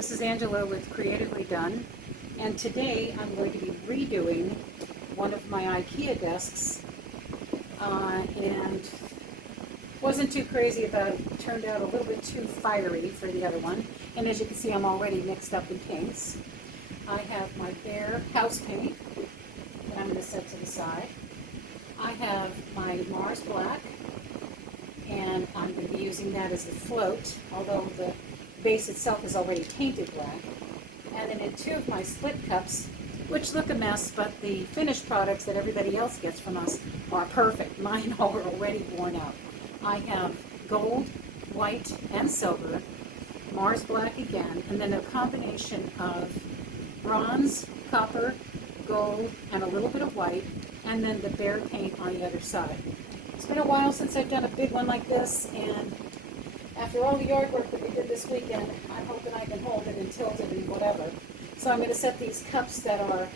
This is Angela with Creatively Done, and today I'm going to be redoing one of my IKEA desks, and wasn't too crazy about it. It turned out a little bit too fiery for the other one, and as you can see, I'm already mixed up in paints. I have my Behr house paint that I'm going to set to the side. I have my Mars Black, and I'm going to be using that as the float, although the base itself is already painted black. And then in two of my split cups, which look a mess, but the finished products that everybody else gets from us are perfect. Mine are already worn out. I have gold, white, and silver, Mars Black again, and then a combination of bronze, copper, gold, and a little bit of white, and then the Behr paint on the other side. It's been a while since I've done a big one like this, and after all the yard work that we did this weekend, I'm hoping I can hold it and tilt it and whatever. So I'm going to set these cups that are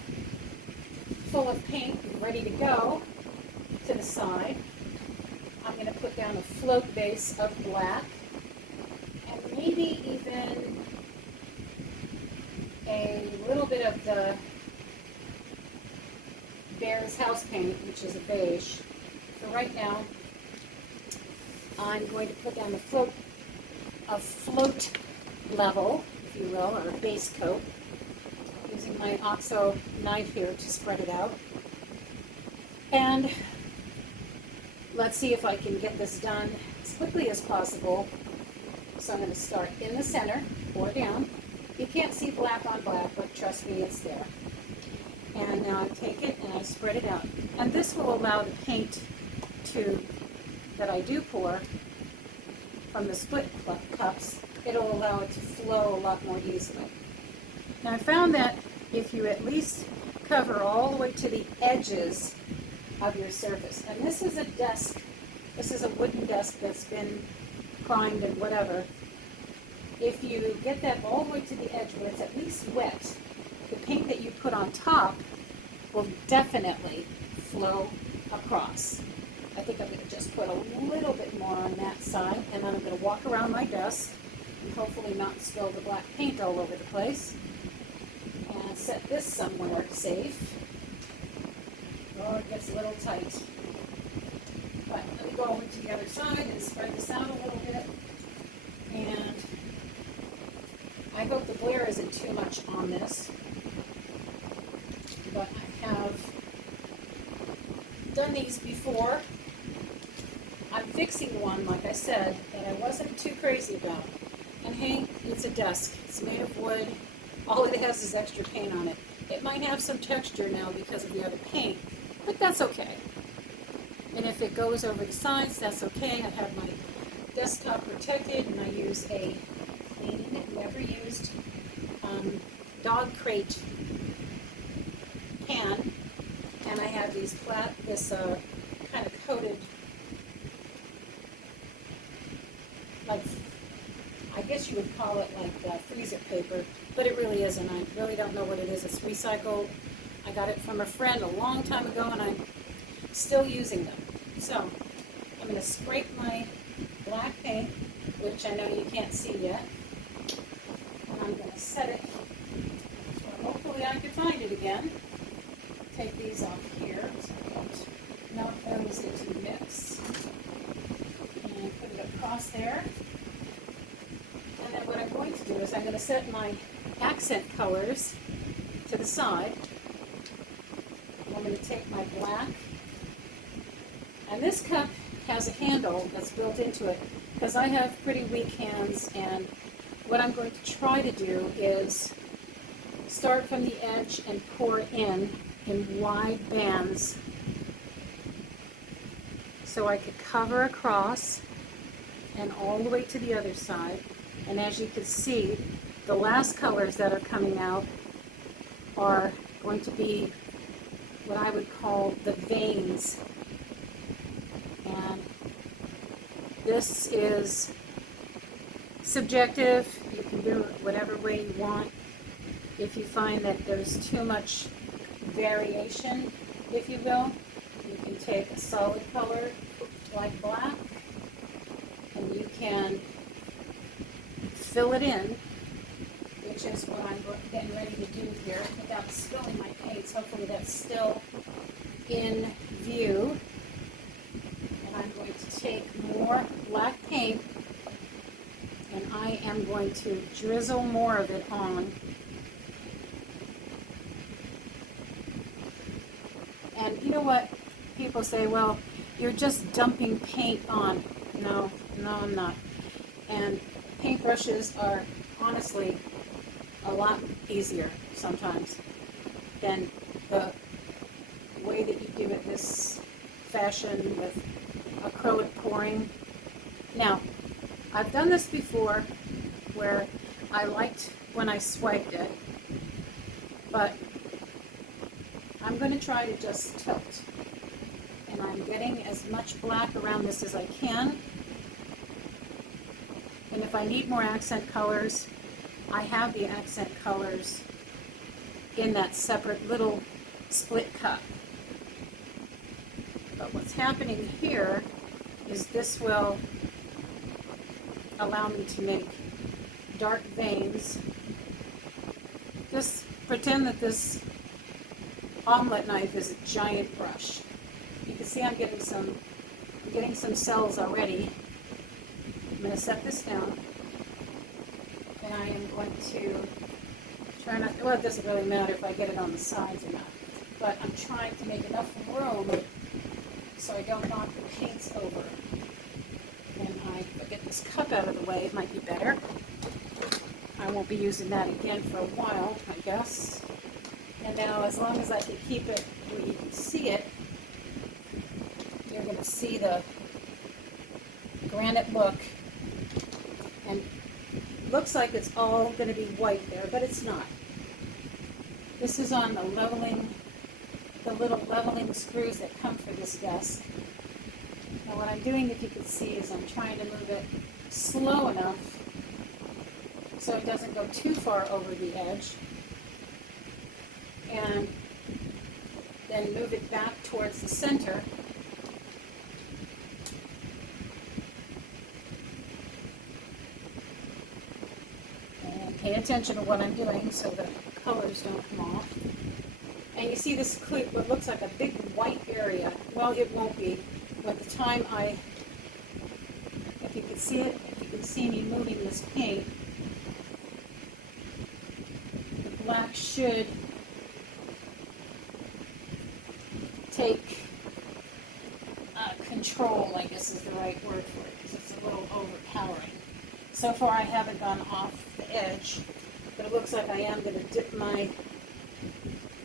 full of paint and ready to go to the side. I'm going to put down a float base of black, and maybe even a little bit of the Behr's house paint, which is a beige. For right now, I'm going to put down a float level, if you will, or a base coat, using my OXO knife here to spread it out. And let's see if I can get this done as quickly as possible. So I'm going to start in the center, pour down. You can't see black on black, but trust me, it's there. And now I take it and I spread it out. And this will allow the paint that I do pour from the split cups, it'll allow it to flow a lot more easily. Now I found that if you at least cover all the way to the edges of your surface, and this is a desk, this is a wooden desk that's been primed and whatever, if you get that all the way to the edge where it's at least wet, the paint that you put on top will definitely flow across. I think I'm going to just put a little bit more on that side, and then I'm going to walk around my desk and hopefully not spill the black paint all over the place. And set this somewhere safe. Oh, it gets a little tight. But let me go over to the other side and spread this out a little bit. And I hope the glare isn't too much on this. But I have done these before. I'm fixing one, like I said, that I wasn't too crazy about. And hey, it's a desk. It's made of wood. All it has is extra paint on it. It might have some texture now because of the other paint, but that's okay. And if it goes over the sides, that's okay. I have my desktop protected, and I use a clean, never used dog crate pan, and I have this kind of coated, like, I guess you would call it like freezer paper, but it really isn't. I really don't know what it is. It's recycled. I got it from a friend a long time ago, and I'm still using them. So I'm going to scrape my black paint, which I know you can't see yet, and I'm going to set it. Well, hopefully I can find it again. Take these off here so I don't knock those into the mix. And put it across there. And then what I'm going to do is I'm going to set my accent colors to the side. And I'm going to take my black. And this cup has a handle that's built into it because I have pretty weak hands, and what I'm going to try to do is start from the edge and pour in wide bands so I could cover across and all the way to the other side. And as you can see, the last colors that are coming out are going to be what I would call the veins. And this is subjective. You can do it whatever way you want. If you find that there's too much variation, if you will, you can take a solid color like black and you can fill it in which is what I'm getting ready to do here without spilling my paints. Hopefully that's still in view. And I'm going to take more black paint and I am going to drizzle more of it on. And you know what? People say, well, you're just dumping paint on. No, I'm not. And paintbrushes are honestly a lot easier sometimes than the way that you do it this fashion with acrylic pouring. Now, I've done this before where I liked when I swiped it, but I'm going to try to just tilt. And I'm getting as much black around this as I can. And if I need more accent colors, I have the accent colors in that separate little split cup. But what's happening here is this will allow me to make dark veins. Just pretend that this omelet knife is a giant brush. You can see I'm getting some cells already. I'm going to set this down, and I am going to try not, well, it doesn't really matter if I get it on the sides or not, but I'm trying to make enough room so I don't knock the paints over. And if I get this cup out of the way, it might be better. I won't be using that again for a while, I guess. And now, as long as I can keep it where you can see it, you're going to see the granite look. And it looks like it's all going to be white there, but it's not. This is on the little leveling screws that come for this desk. Now what I'm doing, if you can see, is I'm trying to move it slow enough so it doesn't go too far over the edge. And then move it back towards the center. And pay attention to what I'm doing so the colors don't come off. And you see this what looks like a big white area. Well, it won't be. By the time if you can see it, if you can see me moving this paint, the black should take control, I guess is the right word for it, because it's a little overpowering. So far I haven't gone off the edge, but it looks like I am going to dip my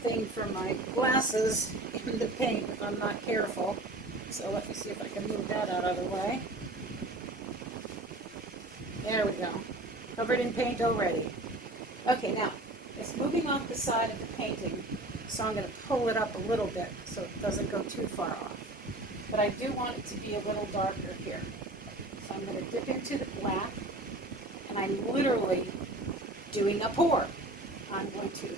thing for my glasses in the paint if I'm not careful. So let me see if I can move that out of the way. There we go. Covered in paint already. Okay, now, it's moving off the side of the painting, so I'm going to pull it up a little bit so it doesn't go too far off. But I do want it to be a little darker here. So I'm going to dip into the black, and I'm literally doing a pour. I'm going to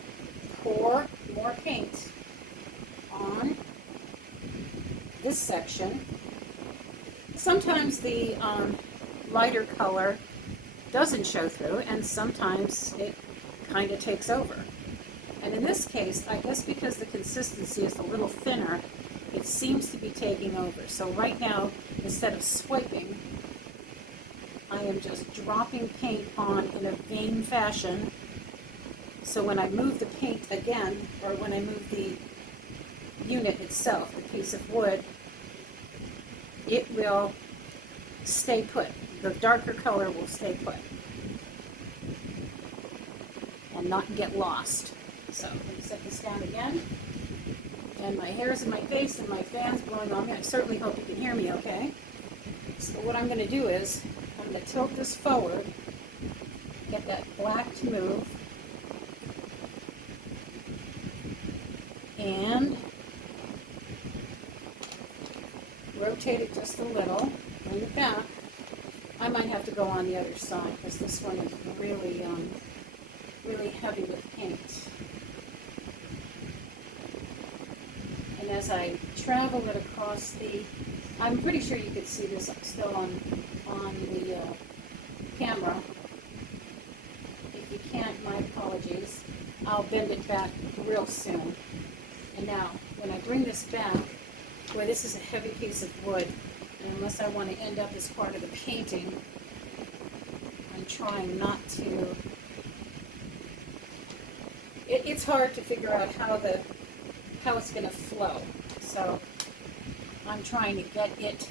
pour more paint on this section. Sometimes the lighter color doesn't show through, and sometimes it kind of takes over. And in this case, I guess because the consistency is a little thinner, it seems to be taking over. So right now, instead of swiping, I am just dropping paint on in a vein fashion. So when I move the paint again, or when I move the unit itself, the piece of wood, it will stay put. The darker color will stay put and not get lost. So let me set this down again. And my hair's in my face and my fan's blowing on me. I certainly hope you can hear me okay. So what I'm going to do is I'm going to tilt this forward, get that black to move, and rotate it just a little, bring it back. I might have to go on the other side because this one is really, really heavy with paint. And as I travel it across I'm pretty sure you could see this still on the camera. If you can't, my days, I'll bend it back real soon. And now, when I bring this back, boy, this is a heavy piece of wood, and unless I want to end up as part of the painting, I'm trying not to. It's hard to figure out how it's going to flow. So I'm trying to get it.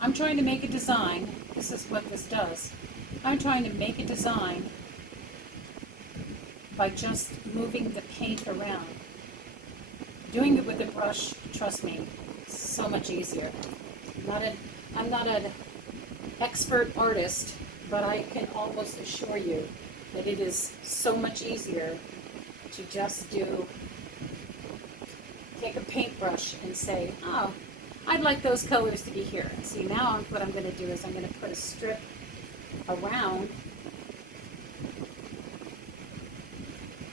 I'm trying to make a design. This is what this does. I'm trying to make a design by just moving the paint around. Doing it with a brush, trust me, it's so much easier. I'm not an expert artist, but I can almost assure you that it is so much easier to just take a paintbrush and say, oh, I'd like those colors to be here. And see, now what I'm going to do is I'm going to put a strip around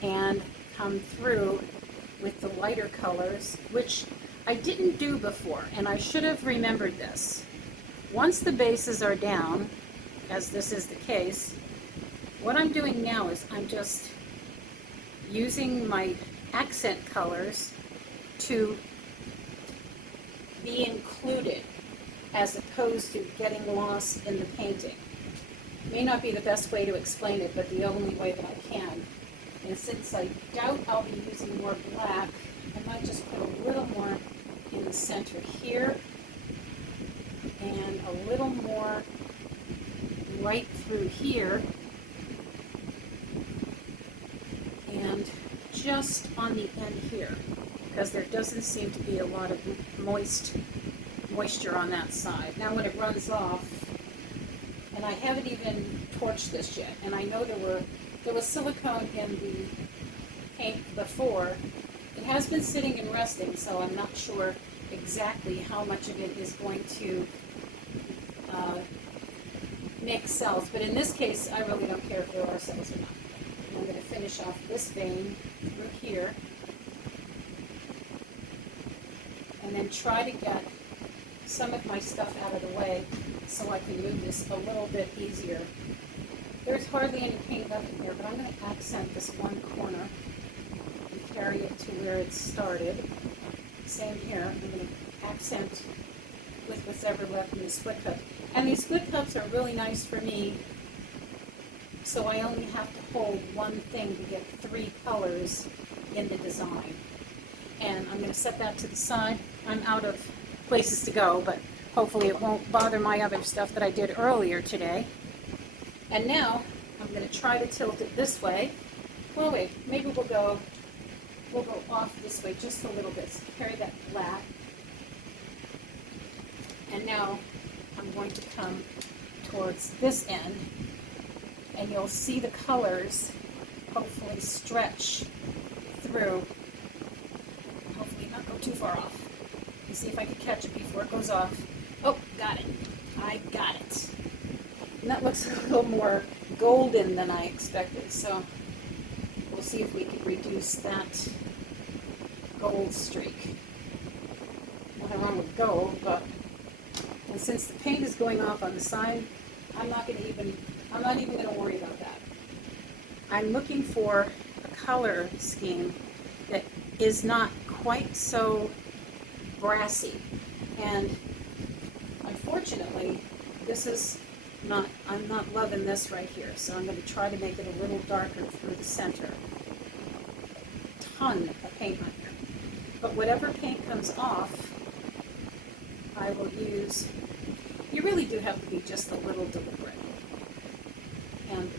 and come through with the lighter colors, which I didn't do before, and I should have remembered this. Once the bases are down, as this is the case, what I'm doing now is I'm just using my accent colors to be included as opposed to getting lost in the painting. May not be the best way to explain it, but the only way that I can. And since I doubt I'll be using more black, I might just put a little more in the center here and a little more right through here and just on the end here, because there doesn't seem to be a lot of moisture on that side. Now when it runs off, and I haven't even torched this yet, and I know there was silicone in the paint before. It has been sitting and resting, so I'm not sure exactly how much of it is going to make cells. But in this case, I really don't care if there are cells or not. And I'm going to finish off this vein through here, and then try to get some of my stuff out of the way so I can move this a little bit easier. There's hardly any paint left in here, but I'm going to accent this one corner and carry it to where it started. Same here. I'm going to accent with what's ever left in the split cup. And these split cups are really nice for me, so I only have to hold one thing to get 3 colors in the design. And I'm going to set that to the side. I'm out of places to go, but hopefully it won't bother my other stuff that I did earlier today. And now I'm going to try to tilt it this way. Well, wait, maybe we'll go off this way just a little bit. So carry that black. And now I'm going to come towards this end, and you'll see the colors hopefully stretch through. Hopefully not go too far off. Let me see if I can catch it before it goes off. Oh, got it. I got it. And that looks a little more golden than I expected, so we'll see if we can reduce that gold streak. Nothing wrong with gold, but and since the paint is going off on the side, I'm not even going to worry about that. I'm looking for a color scheme that is not quite so brassy, and unfortunately, I'm not loving this right here, so I'm going to try to make it a little darker through the center. A ton of paint on here. But whatever paint comes off, I will use. You really do have to be just a little deliberate. And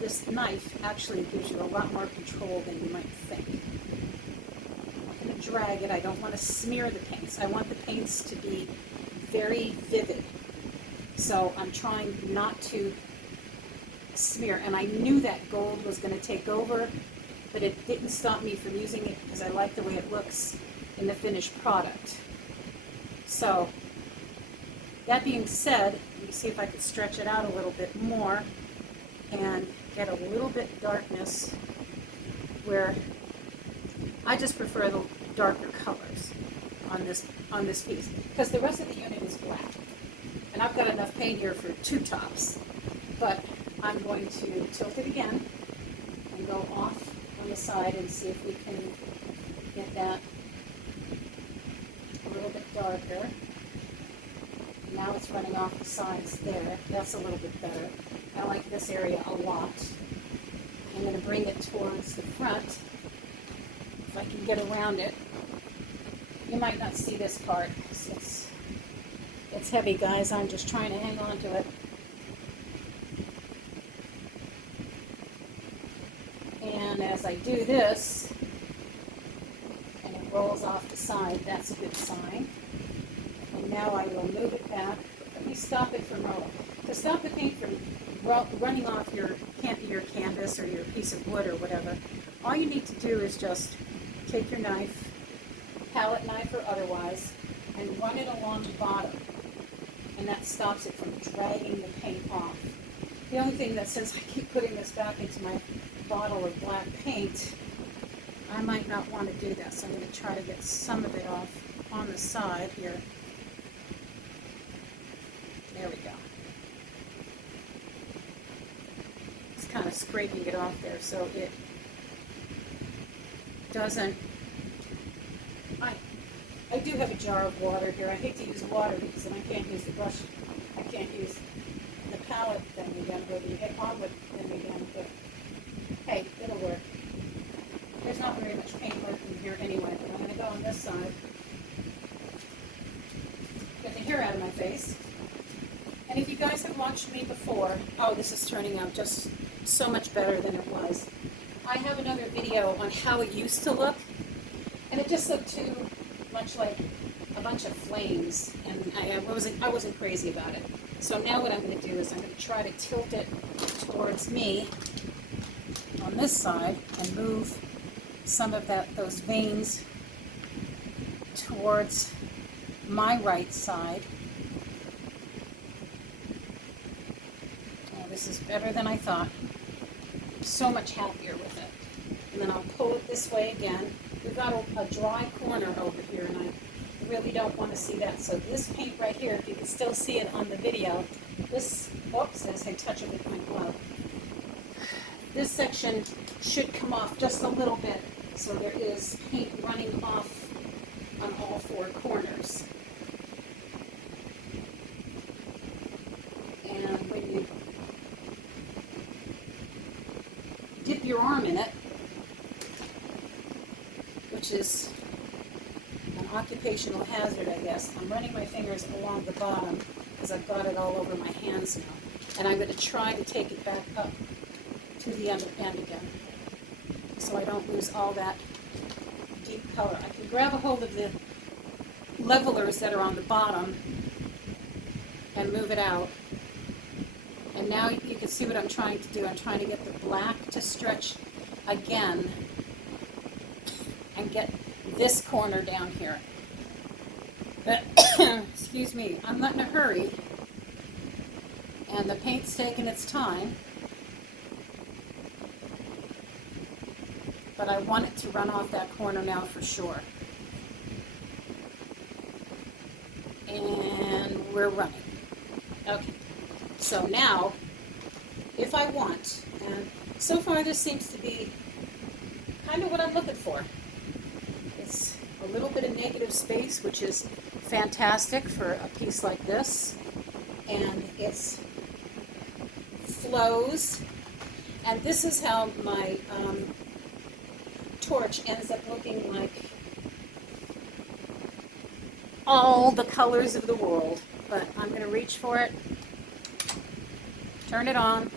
this knife actually gives you a lot more control than you might think. I'm going to drag it. I don't want to smear the paints. I want the paints to be very vivid. So I'm trying not to smear. And I knew that gold was going to take over, but it didn't stop me from using it because I like the way it looks in the finished product. So that being said, let me see if I can stretch it out a little bit more and get a little bit darkness where I just prefer the darker colors on this piece, because the rest of the unit is black. And I've got enough paint here for 2 tops, but I'm going to tilt it again go off on the side and see if we can get that a little bit darker. Now it's running off the sides there. That's a little bit better. I like this area a lot. I'm going to bring it towards the front if I can get around it. You might not see this part. It's heavy, guys. I'm just trying to hang on to it. And as I do this, and it rolls off the side, that's a good sign. And now I will move it back. Let me stop it from rolling. To stop the paint from running off your canvas or your piece of wood or whatever, all you need to do is just take your knife, palette knife or otherwise, and run it along the bottom. And that stops it from dragging the paint off. The only thing that, since I keep putting this back into my bottle of black paint, I might not want to do that. So I'm going to try to get some of it off on the side here. There we go. It's kind of scraping it off there so it doesn't. I do have a jar of water here. I hate to use water because then I can't use the brush. I can't use the palette thing again, or the onward thing again, but hey, it'll work. There's not very much paint left in here anyway, but I'm going to go on this side. Get the hair out of my face. And if you guys have watched me before, oh, this is turning out just so much better than it was. I have another video on how it used to look, and it just looked too much like a bunch of flames, and I wasn't crazy about it. So now what I'm going to do is I'm going to try to tilt it towards me on this side and move some of those veins towards my right side. Oh, this is better than I thought. I'm so much happier with it. And then I'll pull it this way again. We've got a dry corner over here, and I really don't want to see that. So this paint right here, if you can still see it on the video, this, oops, as I touch it with my glove, this section should come off just a little bit, so there is paint running off on all four corners. And when you dip your arm in it, which is an occupational hazard, I guess. I'm running my fingers along the bottom because I've got it all over my hands now. And I'm going to try to take it back up to the end again so I don't lose all that deep color. I can grab a hold of the levelers that are on the bottom and move it out. And now you can see what I'm trying to do. I'm trying to get the black to stretch again and get this corner down here. But, excuse me, I'm not in a hurry, and the paint's taking its time, but I want it to run off that corner now for sure. And we're running. Okay, so now, if I want, and so far this seems to be kind of what I'm looking for. It's a little bit of negative space, which is fantastic for a piece like this, and it's flows, and this is how my torch ends up looking like all the colors of the world. But I'm going to reach for it, turn it on,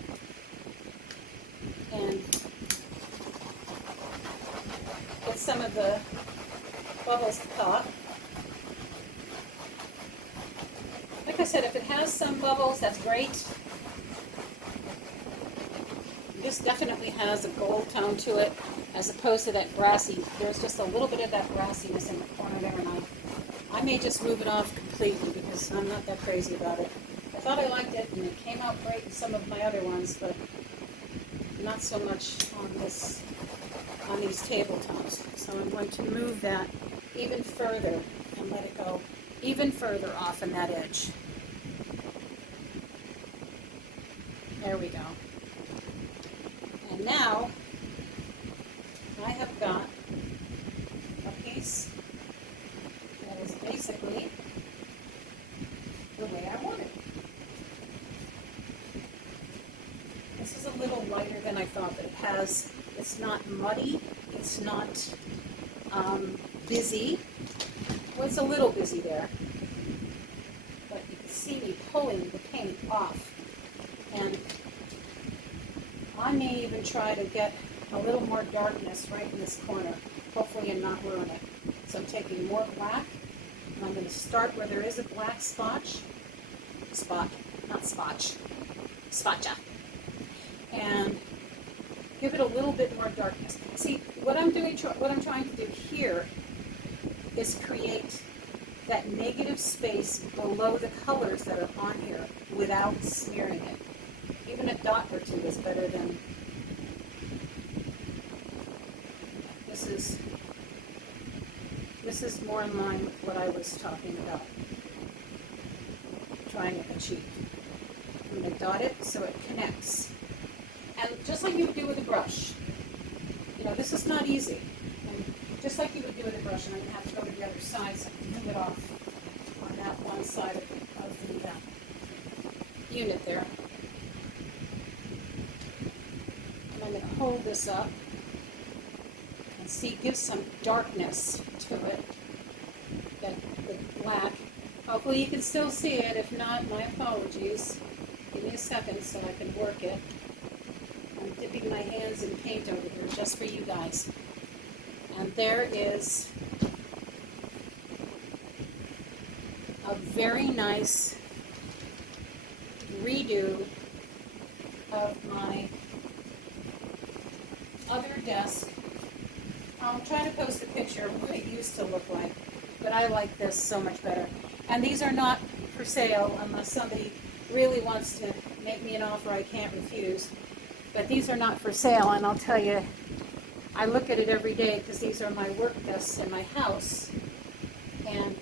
and get some of the bubbles to pop. Like I said, if it has some bubbles, that's great. This definitely has a gold tone to it, as opposed to that brassy. There's just a little bit of that brassiness in the corner there, and I may just move it off completely because I'm not that crazy about it. I thought I liked it, and it came out great in some of my other ones, but not so much on these tabletops. So I'm going to move that even further and let it go even further off in that edge. There we go. And now lighter than I thought, but it's not muddy, it's not busy. Well, it's a little busy there, but you can see me pulling the paint off. And I may even try to get a little more darkness right in this corner, hopefully, and not ruin it. So I'm taking more black, and I'm going to start where there is a black spotcha, and give it a little bit more darkness. See, what I'm trying to do here is create that negative space below the colors that are on here without smearing it. Even a dot or two is better than, this is more in line with what I was talking about, trying to achieve. I'm going to dot it so it connects. And just like you would do with a brush, you know, this is not easy. And just like you would do with a brush, and I'm going to have to go to the other side so I can move it off on that one side of the unit there. And I'm going to hold this up and see, give some darkness to it, that the black. Hopefully you can still see it. If not, my apologies. Give me a second so I can work it. I'm dipping my hands in paint over here just for you guys. And there is a very nice redo of my other desk. I'll try to post a picture of what it used to look like, but I like this so much better. And these are not for sale unless somebody really wants to make me an offer I can't refuse. But these are not for sale, and I'll tell you, I look at it every day because these are my work desks in my house, and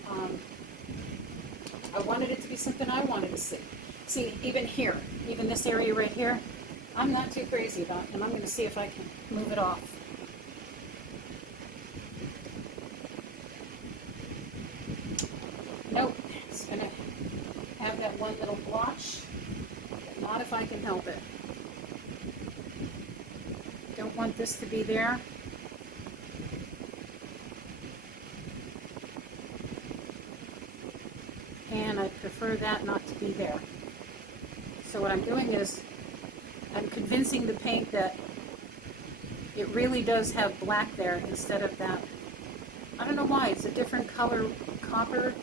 I wanted it to be something I wanted to see. See, even here, even this area right here, I'm not too crazy about, and I'm going to see if I can move it off. Nope, it's going to have that one little blotch, but not if I can help it. Don't want this to be there. And I prefer that not to be there. So what I'm doing is I'm convincing the paint that it really does have black there instead of that. I don't know why, it's a different color copper,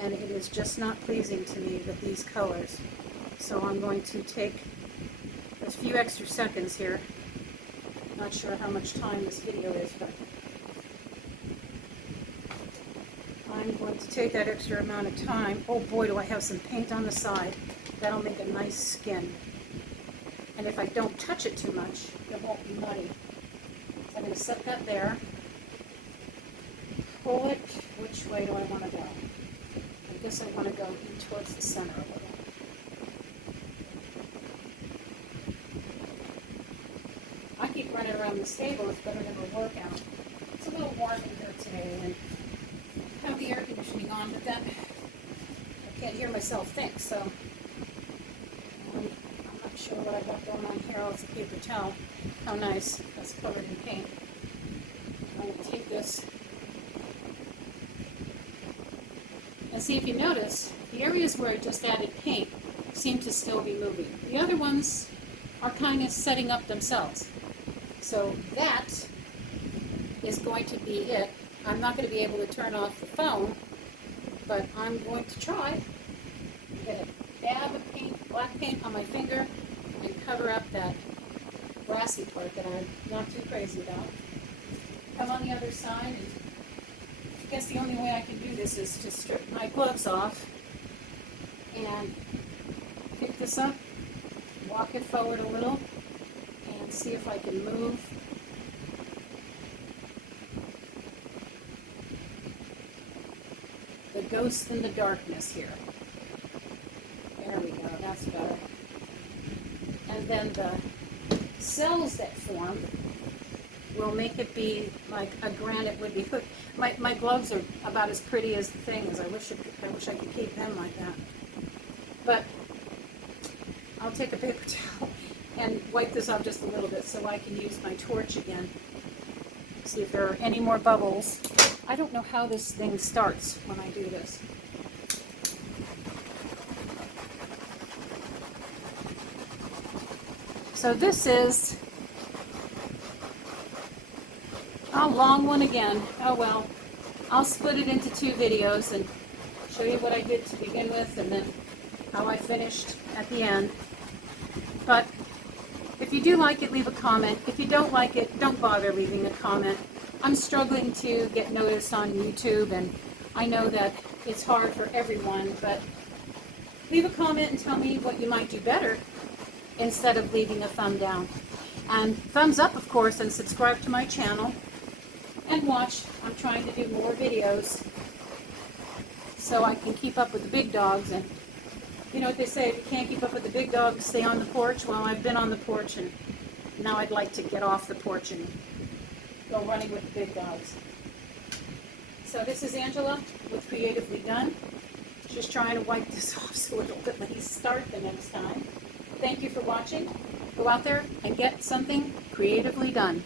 and it is just not pleasing to me with these colors. So I'm going to take a few extra seconds here. Not sure how much time this video is, but I'm going to take that extra amount of time. Oh boy, do I have some paint on the side. That'll make a nice skin. And if I don't touch it too much, it won't be muddy. So I'm going to set that there. Pull it. Which way do I want to go? I guess I want to go in towards the center a little. I keep running around the stable. It's better than a workout. It's a little warm in here today, and I have the air conditioning on, but then I can't hear myself think, so I'm not sure what I've got going on here. Oh, it's a paper towel. How nice. That's covered in paint. I'm going to take this. And see, if you notice, the areas where I just added paint seem to still be moving. The other ones are kind of setting up themselves. So that is going to be it. I'm not going to be able to turn off the phone, but I'm going to try. Get a dab of paint, black paint on my finger, and cover up that brassy part that I'm not too crazy about. Come on the other side, and I guess the only way I can do this is to strip my gloves off and pick this up, walk it forward a little, and see if I can move the ghost in the darkness here. There we go, that's better. And then the cells that form will make it be like a granite would be. My gloves are about as pretty as the things. I wish I could keep them like that. But I'll take a paper towel and wipe this off just a little bit so I can use my torch again. See if there are any more bubbles. I don't know how this thing starts when I do this. So this is a long one again. Oh well, I'll split it into 2 videos and show you what I did to begin with and then how I finished at the end. But if you do like it, leave a comment. If you don't like it, don't bother leaving a comment. I'm struggling to get noticed on YouTube, and I know that it's hard for everyone, but leave a comment and tell me what you might do better instead of leaving a thumb down. And thumbs up, of course, and subscribe to my channel and watch. I'm trying to do more videos so I can keep up with the big dogs. And you know what they say, if you can't keep up with the big dogs, stay on the porch. Well, I've been on the porch, and now I'd like to get off the porch and go running with the big dogs. So this is Angela with Creatively Done. Just trying to wipe this off so it'll at least start the next time. Thank you for watching. Go out there and get something creatively done.